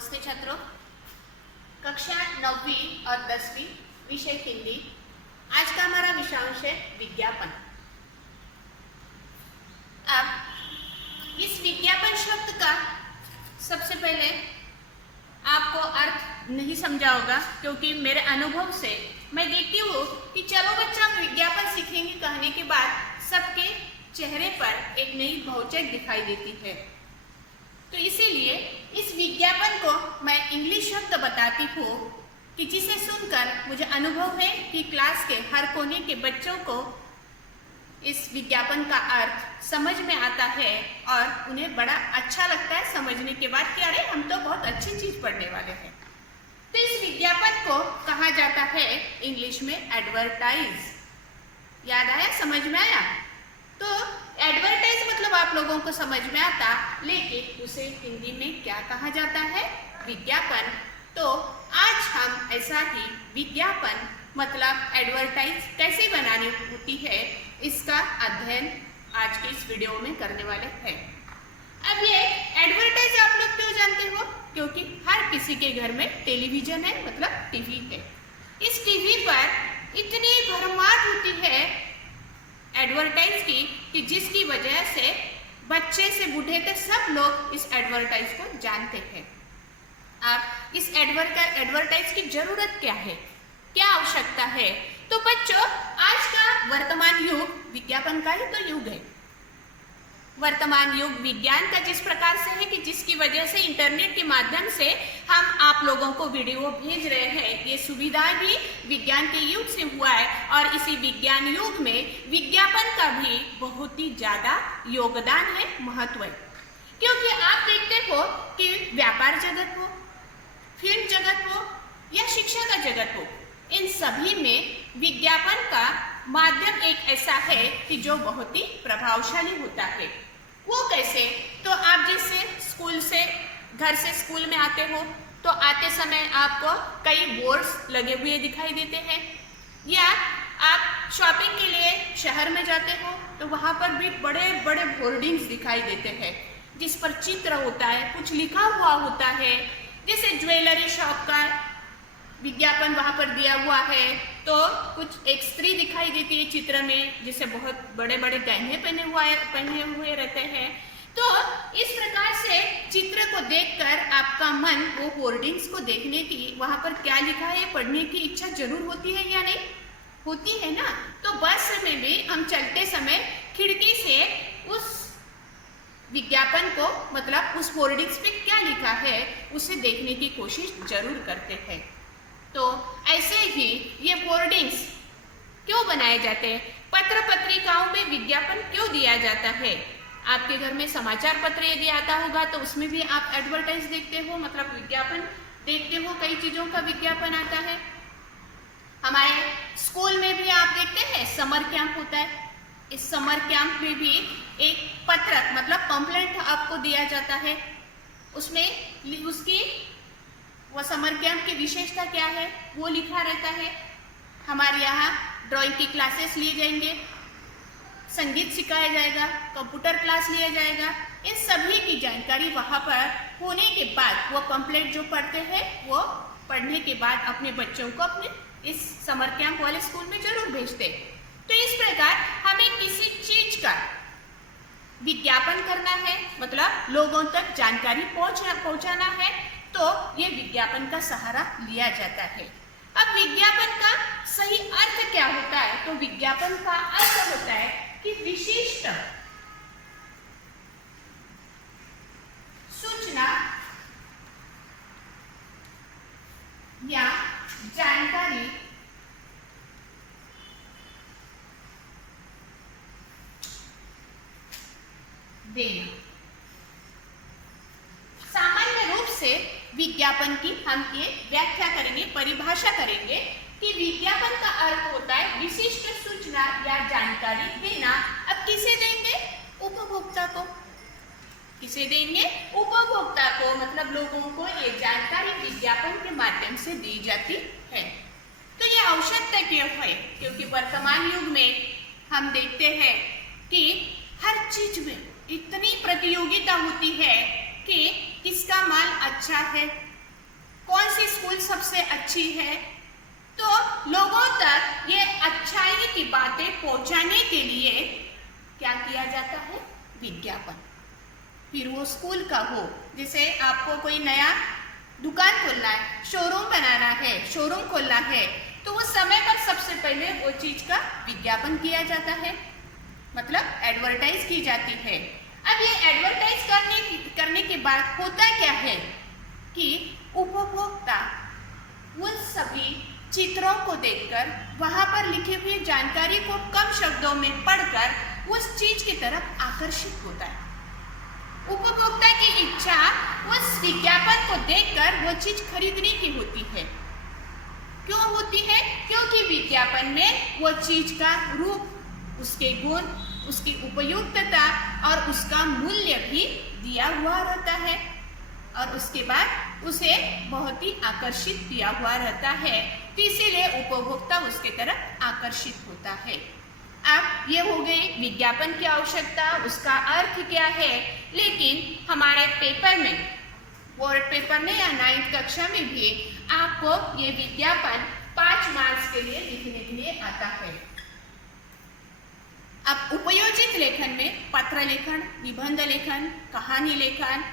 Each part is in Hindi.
नमस्ते छात्रों, कक्षा 9वीं और 10वीं विषय हिंदी। आज का हमारा विषयांश है विज्ञापन। अब इस विज्ञापन शब्द का सबसे पहले आपको अर्थ नहीं समझा होगा, क्योंकि मेरे अनुभव से मैं देखती हूँ कि चलो बच्चा विज्ञापन सीखेंगे कहने के बाद सबके चेहरे पर एक नई भौचक दिखाई देती है। तो इसीलिए इस विज्ञापन को मैं इंग्लिश शब्द बताती हूँ कि जिसे सुनकर मुझे अनुभव है कि क्लास के हर कोने के बच्चों को इस विज्ञापन का अर्थ समझ में आता है और उन्हें बड़ा अच्छा लगता है समझने के बाद कि अरे हम तो बहुत अच्छी चीज पढ़ने वाले हैं। तो इस विज्ञापन को कहा जाता है इंग्लिश में एडवर्टाइज। याद आया, समझ में आया? तो एडवर्टाइज मतलब आप लोगों को समझ में आता, लेकिन उसे हिंदी में क्या कहा जाता है? विज्ञापन। तो आज हम ऐसा ही विज्ञापन मतलब एडवर्टाइज कैसे बनानी होती है इसका अध्ययन आज के इस वीडियो में करने वाले हैं। अब ये एडवर्टाइज आप लोग क्यों जानते हो? क्योंकि हर किसी के घर में टेलीविजन है, मतलब टीवी है। इस टीवी पर इतनी भरमार होती है एडवर्टाइज की कि जिसकी वजह से बच्चे से बूढ़े तक सब लोग इस एडवर्टाइज को जानते हैं। अब इस एडवर्टाइज की जरूरत क्या है, क्या आवश्यकता है? तो बच्चों, आज का वर्तमान युग विज्ञापन का ही तो युग है। वर्तमान युग विज्ञान का जिस प्रकार से है कि जिसकी वजह से इंटरनेट के माध्यम से हम आप लोगों को वीडियो भेज रहे हैं, ये सुविधा भी विज्ञान के युग से हुआ है। और इसी विज्ञान युग में विज्ञापन का भी बहुत ही ज्यादा योगदान है, महत्व है। क्योंकि आप देखते हो कि व्यापार जगत हो, फिल्म जगत हो या शिक्षा का जगत हो, इन सभी में विज्ञापन का माध्यम एक ऐसा है कि जो बहुत ही प्रभावशाली होता है। वो कैसे? तो आप जैसे स्कूल से घर से स्कूल में आते हो तो आते समय आपको कई बोर्ड्स लगे हुए दिखाई देते हैं, या आप शॉपिंग के लिए शहर में जाते हो तो वहाँ पर भी बड़े बड़े होर्डिंग्स दिखाई देते हैं जिस पर चित्र होता है, कुछ लिखा हुआ होता है। जैसे ज्वेलरी शॉप का विज्ञापन वहाँ पर दिया हुआ है तो कुछ एक स्त्री दिखाई देती है चित्र में, जिसे बहुत बड़े बड़े गहने पहने हुए रहते हैं। तो इस प्रकार से चित्र को देखकर आपका मन वो होर्डिंग्स को देखने की, वहाँ पर क्या लिखा है पढ़ने की इच्छा जरूर होती है या नहीं? होती है ना। तो बस में भी हम चलते समय खिड़की से उस विज्ञापन को मतलब उस होर्डिंग्स पे क्या लिखा है उसे देखने की कोशिश जरूर करते हैं। तो ऐसे ही ये होर्डिंग्स क्यों बनाए जाते हैं? पत्र पत्रिकाओं में विज्ञापन क्यों दिया जाता है? आपके घर में समाचार पत्र यदि आता होगा तो उसमें भी आप एडवर्टाइज देखते हो, मतलब विज्ञापन देखते हो, कई चीजों का विज्ञापन आता है। हमारे स्कूल में भी आप देखते हैं समर कैंप होता है। इस समर कैंप में भी एक पत्रक मतलब पम्पलेट आपको दिया जाता है, उसमें उसकी वो समर कैंप की विशेषता क्या है वो लिखा रहता है। हमारे यहाँ ड्राइंग की क्लासेस लिए जाएंगे, संगीत सिखाया जाएगा, कंप्यूटर क्लास लिया जाएगा। इन सभी की जानकारी वहाँ पर होने के बाद वो पम्पलेट जो पढ़ते हैं वो पढ़ने के बाद अपने बच्चों को अपने इस समर कैंप वाले स्कूल में जरूर भेजते। तो इस प्रकार हमें किसी चीज का विज्ञापन करना है, मतलब लोगों तक जानकारी पहुँचाना है, तो ये विज्ञापन का सहारा लिया जाता है। अब विज्ञापन का सही अर्थ क्या होता है? तो विज्ञापन का अर्थ होता है कि विशिष्ट सूचना या जानकारी देना। सामान्य रूप से विज्ञापन की हम ये व्याख्या करेंगे, परिभाषा करेंगे कि विज्ञापन का अर्थ होता है विशिष्ट सूचना या जानकारी देना। अब किसे देंगे? उपभोक्ता को। किसे देंगे? उपभोक्ता को, मतलब लोगों को ये जानकारी विज्ञापन के माध्यम से दी जाती है। तो ये आवश्यकता क्यों है? क्योंकि वर्तमान युग में हम देखते हैं कि हर चीज में इतनी प्रतियोगिता होती है कि किसका माल अच्छा है, कौन सी स्कूल सबसे अच्छी है, तो लोगों तक ये अच्छाई की बातें पहुंचाने के लिए क्या किया जाता है, विज्ञापन। फिर वो स्कूल का हो, जैसे आपको कोई नया दुकान खोलना है, शोरूम बनाना है, शोरूम खोलना है, तो वो समय पर सबसे पहले वो चीज का विज्ञापन किया जाता है, मतलब एडवर्टाइज की जाती है। अब ये एडवर्टाइज करने के बाद होता क्या है कि उपभोक्ता उन सभी चित्रों को देखकर, वहां पर लिखी हुई जानकारी को कम शब्दों में पढ़कर उस चीज की तरफ आकर्षित होता है। उपभोक्ता की इच्छा उस विज्ञापन को देखकर वो चीज खरीदने की होती है। क्यों होती है? क्योंकि विज्ञापन में वो चीज का रूप, उसके गुण, उसकी उपयुक्तता और उसका मूल्य भी दिया हुआ रहता है, और उसके बाद उसे बहुत ही आकर्षित किया हुआ रहता है, तो इसीलिए उपभोक्ता उसके तरफ आकर्षित होता है। अब ये हो गई विज्ञापन की आवश्यकता, उसका अर्थ क्या है। लेकिन हमारे पेपर में, बोर्ड पेपर में या 9th कक्षा में भी आपको ये विज्ञापन 5 मार्क्स के लिए लिखने के लिए आता है। अब उपयोजित लेखन में पत्र लेखन, निबंध लेखन, कहानी लेखन,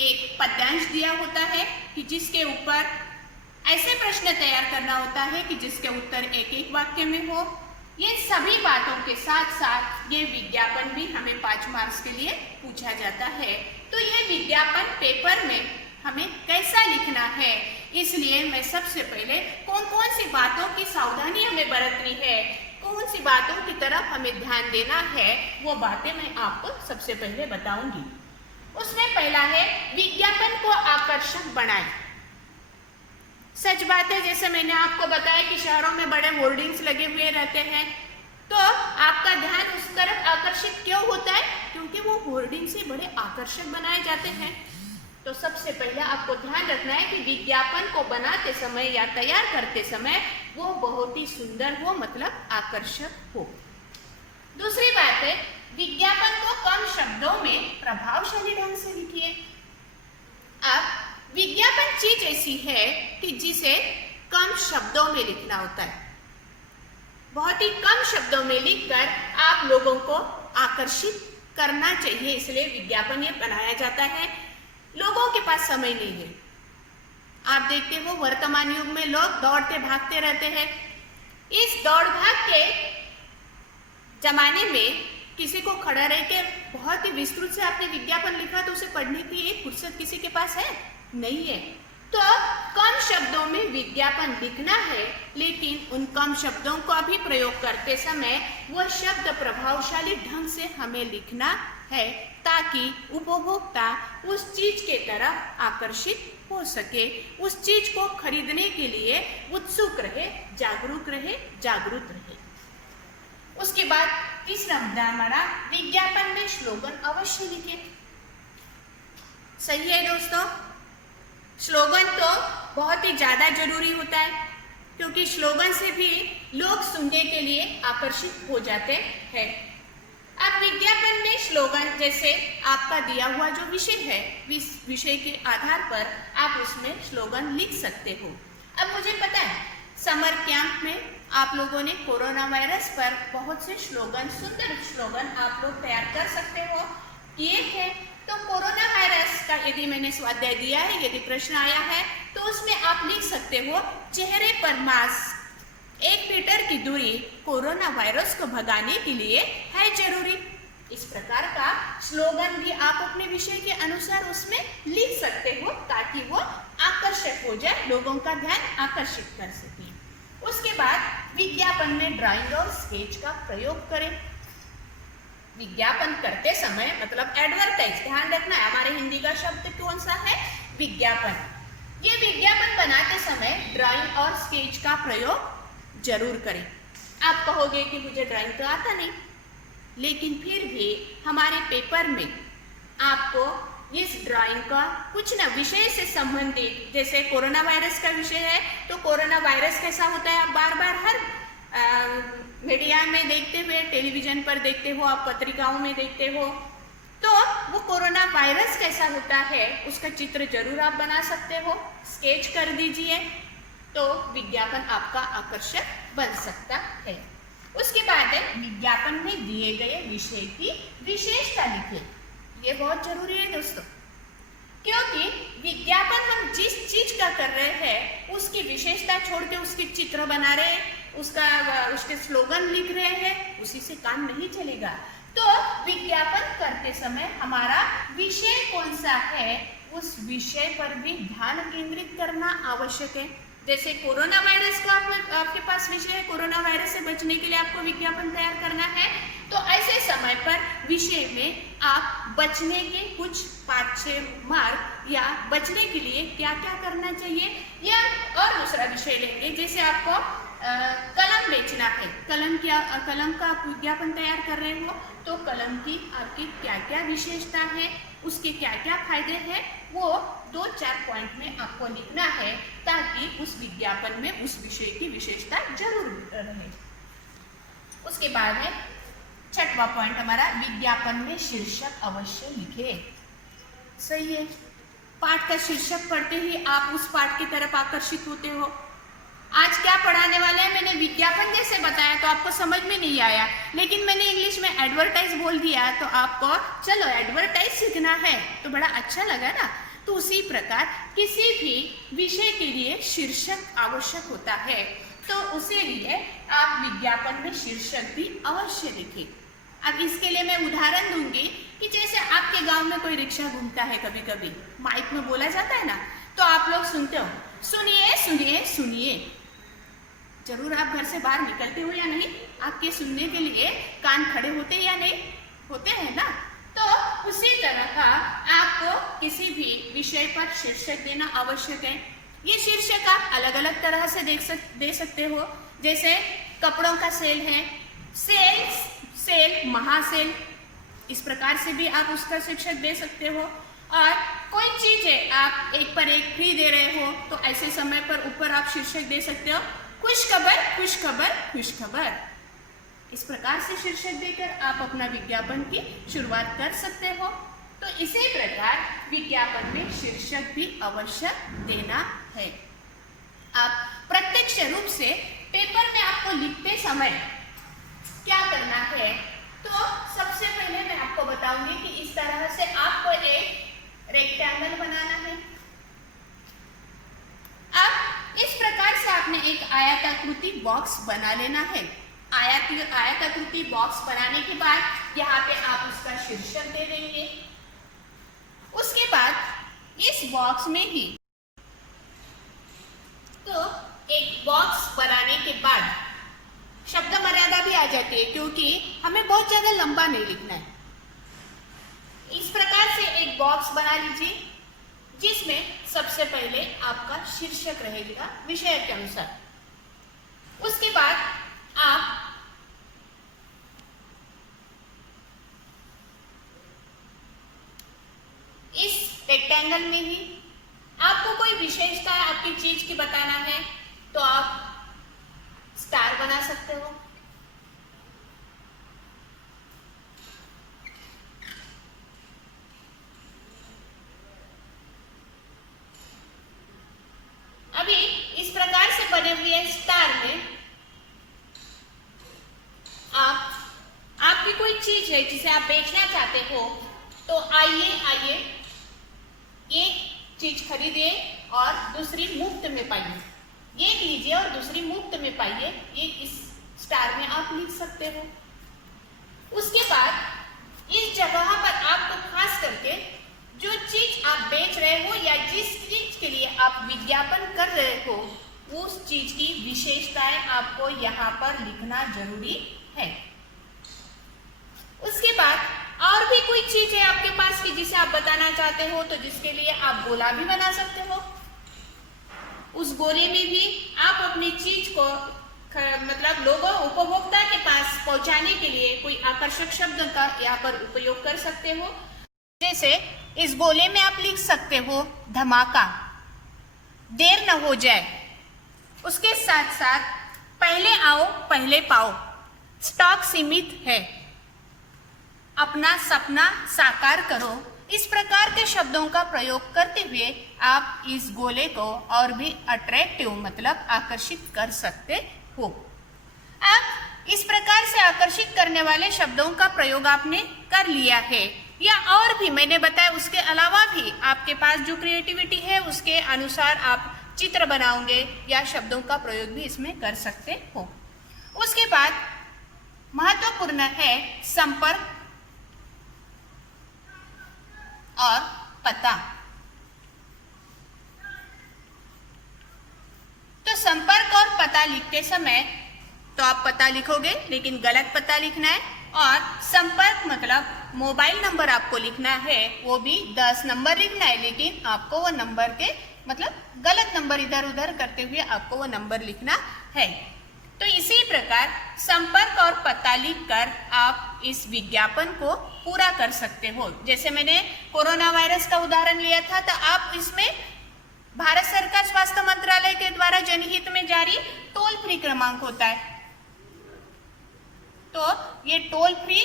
एक पद्यांश दिया होता है कि जिसके ऊपर ऐसे प्रश्न तैयार करना होता है कि जिसके उत्तर एक एक वाक्य में हो। ये सभी बातों के साथ साथ ये विज्ञापन भी हमें 5 मार्क्स के लिए पूछा जाता है। तो ये विज्ञापन पेपर में हमें कैसा लिखना है, इसलिए मैं सबसे पहले कौन कौन सी बातों की सावधानी हमें बरतनी है, कौन सी बातों की तरफ हमें ध्यान देना है, वो बातें मैं आपको सबसे पहले बताऊंगी। उसमें पहला है विज्ञापन को आकर्षक बनाएं। सच बात है, जैसे मैंने आपको बताया कि शहरों में बड़े होर्डिंग्स लगे हुए रहते हैं, तो आपका ध्यान उस तरफ आकर्षित क्यों होता है? क्योंकि वो होर्डिंग से बड़े आकर्षक बनाए जाते हैं। तो सबसे पहले आपको ध्यान रखना है कि विज्ञापन को बनाते समय या तैयार करते समय वो बहुत ही सुंदर हो, मतलब आकर्षक हो। दूसरी बात है, विज्ञापन को कम शब्दों में प्रभावशाली ढंग से लिखिए। अब विज्ञापन चीज ऐसी है कि जिसे कम शब्दों में लिखना होता है। बहुत ही कम शब्दों में लिखकर आप लोगों को आकर्षित करना चाहिए, इसलिए विज्ञापन ये बनाया जाता है। लोगों के पास समय नहीं है। आप देखते हो वर्तमान युग में लोग दौड़ते भागते रहते हैं। इस दौड़ भाग के जमाने में किसी को खड़ा रह के बहुत ही विस्तृत से आपने विज्ञापन लिखा तो उसे पढ़ने की एक फुर्सत किसी के पास है? नहीं है। तो कम शब्दों में विज्ञापन लिखना है, लेकिन उन कम शब्दों का भी प्रयोग करते समय वह शब्द प्रभावशाली ढंग से हमें लिखना है, ताकि उपभोक्ता उस चीज के तरफ आकर्षित हो सके, उस चीज को खरीदने के लिए उत्सुक रहे, जागरूक रहे, जागरूक रहे। उसके बाद तीसरा मुद्दा हमारा, विज्ञापन में स्लोगन अवश्य लिखें। सही है दोस्तों, स्लोगन तो बहुत ही ज्यादा जरूरी होता है, क्योंकि स्लोगन से भी लोग सुनने के लिए आकर्षित हो जाते हैं। अब विज्ञापन में स्लोगन, जैसे आपका दिया हुआ जो विषय है, विषय के आधार पर आप उसमें स्लोगन लिख सकते हो। अब मुझे पता है समर कैंप में आप लोगों ने कोरोना वायरस पर बहुत से स्लोगन, सुंदर स्लोगन आप लोग तैयार कर सकते हो, किए थे। तो कोरोना वायरस का यदि मैंने स्वाध्याय दिया है, यदि प्रश्न आया है, तो उसमें आप लिख सकते हो, चेहरे पर मास्क, 1 मीटर की दूरी कोरोना वायरस को भगाने के लिए है जरूरी। इस प्रकार का स्लोगन भी आप अपने विषय के अनुसार उसमें लिख सकते हो, ताकि वो आकर्षक हो जाए, लोगों का ध्यान आकर्षित कर सके। उसके बाद विज्ञापन में ड्राइंग और स्केच का प्रयोग करें। विज्ञापन करते समय, मतलब एडवर्टाइज, ध्यान रखना है हमारे हिंदी का शब्द कौन सा है, विज्ञापन। ये विज्ञापन बनाते समय ड्राइंग और स्केच का प्रयोग जरूर करें। आप कहोगे कि मुझे ड्राइंग तो आता नहीं, लेकिन फिर भी हमारे पेपर में आपको इस ड्राइंग का कुछ ना विषय से संबंधित, जैसे कोरोना वायरस का विषय है तो कोरोना वायरस कैसा होता है आप बार बार हर मीडिया में देखते हुए, टेलीविजन पर देखते हो, आप पत्रिकाओं में देखते हो। तो वो कोरोना वायरस कैसा होता है उसका चित्र जरूर आप बना सकते हो, स्केच कर दीजिए, तो विज्ञापन आपका आकर्षक बन सकता है। उसके बाद विज्ञापन में दिए गए विषय की विशेषता लिखें। ये बहुत जरूरी है दोस्तों, क्योंकि विज्ञापन हम जिस चीज का कर रहे हैं उसकी विशेषता छोड़ के उसके चित्र बना रहे हैं, उसके स्लोगन लिख रहे हैं, उसी से काम नहीं चलेगा। तो विज्ञापन करते समय हमारा विषय कौन सा है उस विषय पर भी ध्यान केंद्रित करना आवश्यक है। जैसे कोरोना वायरस का आपके पास विषय है, कोरोना वायरस से बचने के लिए आपको विज्ञापन तैयार करना है, तो ऐसे समय पर विषय में आप बचने के कुछ 5-6 मार्क या बचने के लिए क्या क्या करना चाहिए, या और दूसरा विषय लेंगे जैसे आपको कलम बेचना है, कलम का आप विज्ञापन तैयार कर रहे हो, तो कलम की आपकी क्या क्या विशेषता है, उसके क्या क्या फायदे हैं, वो 2-4 पॉइंट में आपको लिखना है, ताकि उस विज्ञापन में उस विषय की विशेषता जरूर रहे। उसके बाद है 6वां पॉइंट हमारा, विज्ञापन में शीर्षक अवश्य लिखे। सही है, पाठ का शीर्षक पढ़ते ही आप उस पाठ की तरफ आकर्षित होते हो। आज क्या पढ़ाने वाले हैं, मैंने विज्ञापन जैसे बताया तो आपको समझ में नहीं आया, लेकिन मैंने इंग्लिश में एडवर्टाइज बोल दिया तो आपको चलो एडवर्टाइज सीखना है तो बड़ा अच्छा लगा ना। तो उसी प्रकार किसी भी विषय के लिए शीर्षक आवश्यक होता है, तो उसी लिए आप विज्ञापन में शीर्षक भी अवश्य लिखें। अब इसके लिए मैं उदाहरण दूंगी कि जैसे आपके गांव में कोई रिक्शा घूमता है, कभी कभी माइक में बोला जाता है ना, तो आप लोग सुनते हो, सुनिए सुनिए सुनिए। जरूर आप घर से बाहर निकलते हो या नहीं, आपके सुनने के लिए कान खड़े होते या नहीं होते हैं ना। तो उसी तरह का आपको किसी भी विषय पर शीर्षक देना आवश्यक है। ये शीर्षक आप अलग अलग तरह से दे सकते हो, जैसे कपड़ों का सेल है, सेल महासेल, इस प्रकार से भी आप उसका शीर्षक दे सकते हो। और कोई चीज है आप एक पर एक फ्री दे रहे हो, तो ऐसे समय पर ऊपर आप शीर्षक दे सकते हो, खुश खबर खुश खबर खुश खबर। इस प्रकार से शीर्षक देकर आप अपना विज्ञापन की शुरुआत कर सकते हो। तो इसी प्रकार विज्ञापन में शीर्षक भी अवश्य देना है। आप प्रत्यक्ष रूप से पेपर में आपको लिखते समय क्या करना है, तो सबसे पहले मैं आपको बताऊंगी कि इस तरह से आपको एक रेक्टेंगल बनाना है। अब इस प्रकार से आपने एक आयताकृति बॉक्स बना लेना है। आयताकृति बॉक्स बनाने के बाद यहाँ पे आप उसका शीर्षक दे देंगे। उसके बाद इस बॉक्स में ही, तो एक बॉक्स बनाने के बाद शब्द मर्यादा भी आ जाती है, क्योंकि हमें बहुत ज्यादा लंबा नहीं लिखना है। इस प्रकार से एक बॉक्स बना लीजिए, जिसमें सबसे पहले आपका शीर्षक रहेगा विषय के अनुसार। उसके बाद आप इस रेक्टेंगल में ही आपको कोई विशेषता आपकी चीज की बताना है, तो आप स्टार बना सकते हो। अभी इस प्रकार से बने हुए स्टार में आपकी कोई चीज है जिसे आप बेचना चाहते हो, तो आइए एक चीज खरीदिए और दूसरी मुफ्त में पाइए, एक लीजिए और दूसरी मुफ्त में पाइए, ये इस स्टार में आप लिख सकते हो। उसके बाद इस जगह पर आपको खास करके जो चीज आप बेच रहे हो या जिस चीज के लिए आप विज्ञापन कर रहे हो, उस चीज की विशेषताएं आपको यहाँ पर लिखना जरूरी है। उसके बाद और भी कोई चीज है आपके पास की जिसे आप बताना चाहते हो, तो जिसके लिए आप गोला भी बना सकते हो। उस गोले में भी आप अपनी चीज को मतलब लोगों उपभोक्ता के पास पहुंचाने के लिए कोई आकर्षक शब्द का यहाँ पर उपयोग कर सकते हो। जैसे इस गोले में आप लिख सकते हो धमाका, देर न हो जाए। उसके साथ साथ पहले आओ पहले पाओ, स्टॉक सीमित है। अपना सपना साकार करो, इस प्रकार के शब्दों का प्रयोग करते हुए आप इस गोले को और भी अट्रैक्टिव मतलब आकर्षित कर सकते हो। अब इस प्रकार से आकर्षित करने वाले शब्दों का प्रयोग आपने कर लिया है, या और भी मैंने बताया उसके अलावा भी आपके पास जो क्रिएटिविटी है उसके अनुसार आप चित्र बनाओगे या शब्दों का प्रयोग भी इसमें कर सकते हो। उसके बाद महत्वपूर्ण है संपर्क और पता। तो संपर्क और पता लिखते समय तो आप पता लिखोगे लेकिन गलत पता लिखना है, और संपर्क मतलब मोबाइल नंबर आपको लिखना है, वो भी 10 नंबर लिखना है, लेकिन आपको वो नंबर के मतलब गलत नंबर इधर उधर करते हुए आपको वो नंबर लिखना है। तो इसी प्रकार संपर्क और पता लिखकर आप इस विज्ञापन को पूरा कर सकते हो। जैसे मैंने कोरोना वायरस का उदाहरण लिया था, तो आप इसमें भारत सरकार स्वास्थ्य मंत्रालय के द्वारा जनहित में जारी टोल फ्री क्रमांक होता है, तो ये टोल फ्री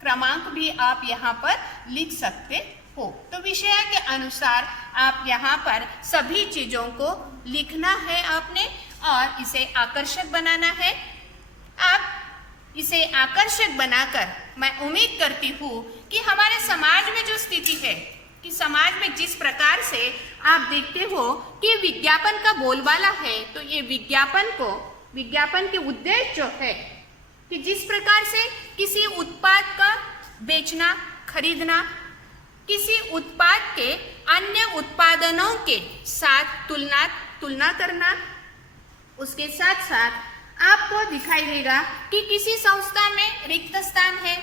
क्रमांक भी आप यहाँ पर लिख सकते हो। तो विषय के अनुसार आप यहाँ पर सभी चीजों को लिखना है आपने, और इसे आकर्षक बनाना है। आप इसे आकर्षक बनाकर मैं उम्मीद करती हूँ कि हमारे समाज में जो स्थिति है, कि समाज में जिस प्रकार से आप देखते हो कि विज्ञापन का बोलबाला है, तो ये विज्ञापन के उद्देश्य जो है कि जिस प्रकार से किसी उत्पाद का बेचना, खरीदना, किसी उत्पाद के अन्य उत्पादनों के साथ तुलना करना, उसके साथ साथ आपको दिखाई देगा कि किसी संस्था में रिक्त स्थान है,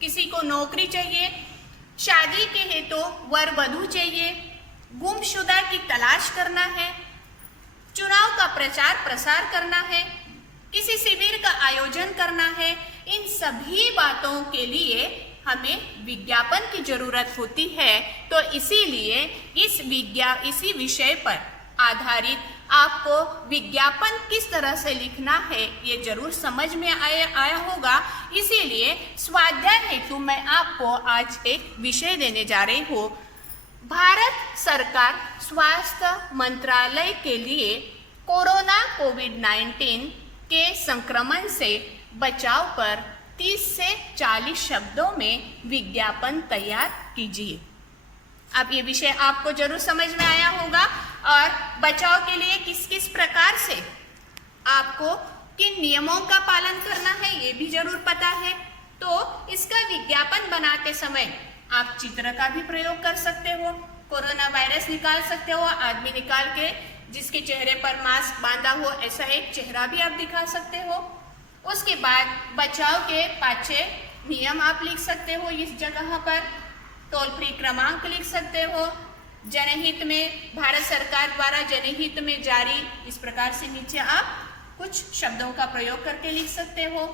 किसी को नौकरी चाहिए, शादी के हेतु वर वधू चाहिए, गुमशुदा की तलाश करना है, चुनाव का प्रचार प्रसार करना है, किसी शिविर का आयोजन करना है, इन सभी बातों के लिए हमें विज्ञापन की जरूरत होती है। तो इसीलिए इसी विषय पर आधारित आपको विज्ञापन किस तरह से लिखना है ये जरूर समझ में आया होगा। इसीलिए स्वाध्याय हेतु मैं आपको आज एक विषय देने जा रही हूँ। भारत सरकार स्वास्थ्य मंत्रालय के लिए कोरोना कोविड-19 के संक्रमण से बचाव पर 30 से 40 शब्दों में विज्ञापन तैयार कीजिए। अब ये विषय आपको जरूर समझ में आया होगा, और बचाव के लिए किस किस प्रकार से आपको किन नियमों का पालन करना है ये भी जरूर पता है। तो इसका विज्ञापन बनाते समय आप चित्र का भी प्रयोग कर सकते हो। कोरोना वायरस निकाल सकते हो, आदमी निकाल के जिसके चेहरे पर मास्क बांधा हो ऐसा एक चेहरा भी आप दिखा सकते हो। उसके बाद बचाव के 5 नियम आप लिख सकते हो। इस जगह पर टोल फ्री क्रमांक लिख सकते हो, जनहित में भारत सरकार द्वारा जनहित में जारी, इस प्रकार से नीचे आप कुछ शब्दों का प्रयोग करके लिख सकते हो।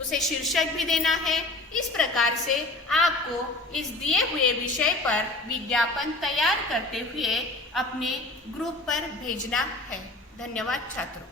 उसे शीर्षक भी देना है। इस प्रकार से आपको इस दिए हुए विषय पर विज्ञापन तैयार करते हुए अपने ग्रुप पर भेजना है। धन्यवाद छात्रों।